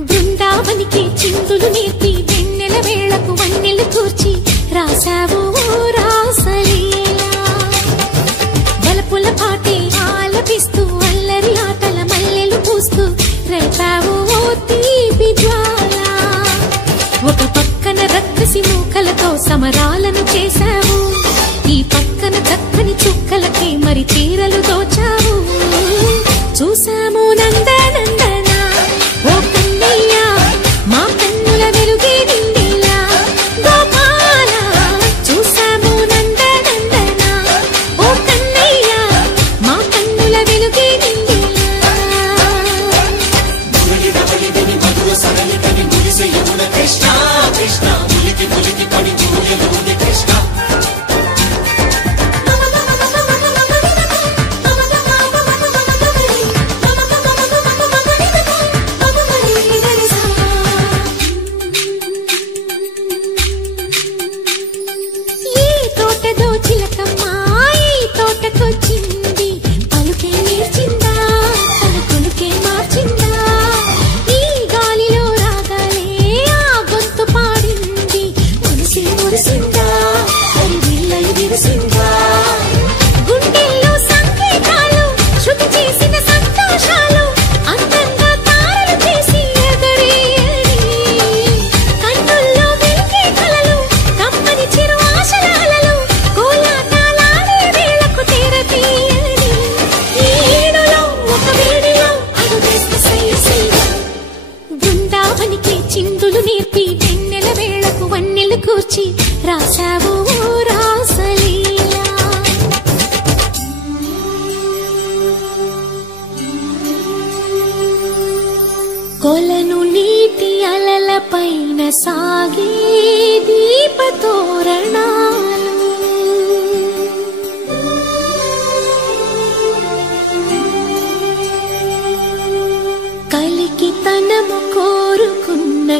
బృందావనికి చిందులు నేర్పి వెన్నెల వేళకు వన్నెలు కూర్చి రాసావు రాసలీలా బలపుల పాటే ఆలపిస్తూ అల్లరి ఆటల మల్లెలు పూస్తూ రేపావు తీపి జ్వాల ఒక పక్కన రక్కసి మూకలతో సమరాలను చేశావు ఈ పక్కన చక్కని చుక్కలకి మరి చీరలు దోచావు చూసాము నందనందన ఓ కన్నయ్య మా కన్నుల వెలుగే నిండిలా గోపాల చూసాము నందనందన ఓ కన్నయ్య మా కన్నుల వెలుగే నిండిలా మధుర సరళితని మురిసే యమున కృష్ణ కృష్ణ ములికి ములికి పడి జూయలోని కృష్ణ గుండెల్లో సంకేతాలు శృతి చేసిన సంతోషాలు అందంగా తారలు చేసి ఎగరేయని కన్నుల్లో వెలిగే కలలు కమ్మని చిరు ఆశలాలలు కోలాటాలాడే వేళకు తెరతీయని ఈ ఏడులో ఒక వేడిలో అడుగేస్తే సయ్య బృందావనికి చిందులు నేర్పి వెన్నెల వేళకు వన్నెలు కూర్చి రాసావు రాసలీలా కొలను నీటి అలల పైన సాగే దీపతోరణాలు కలికి తనము కోరుకున్న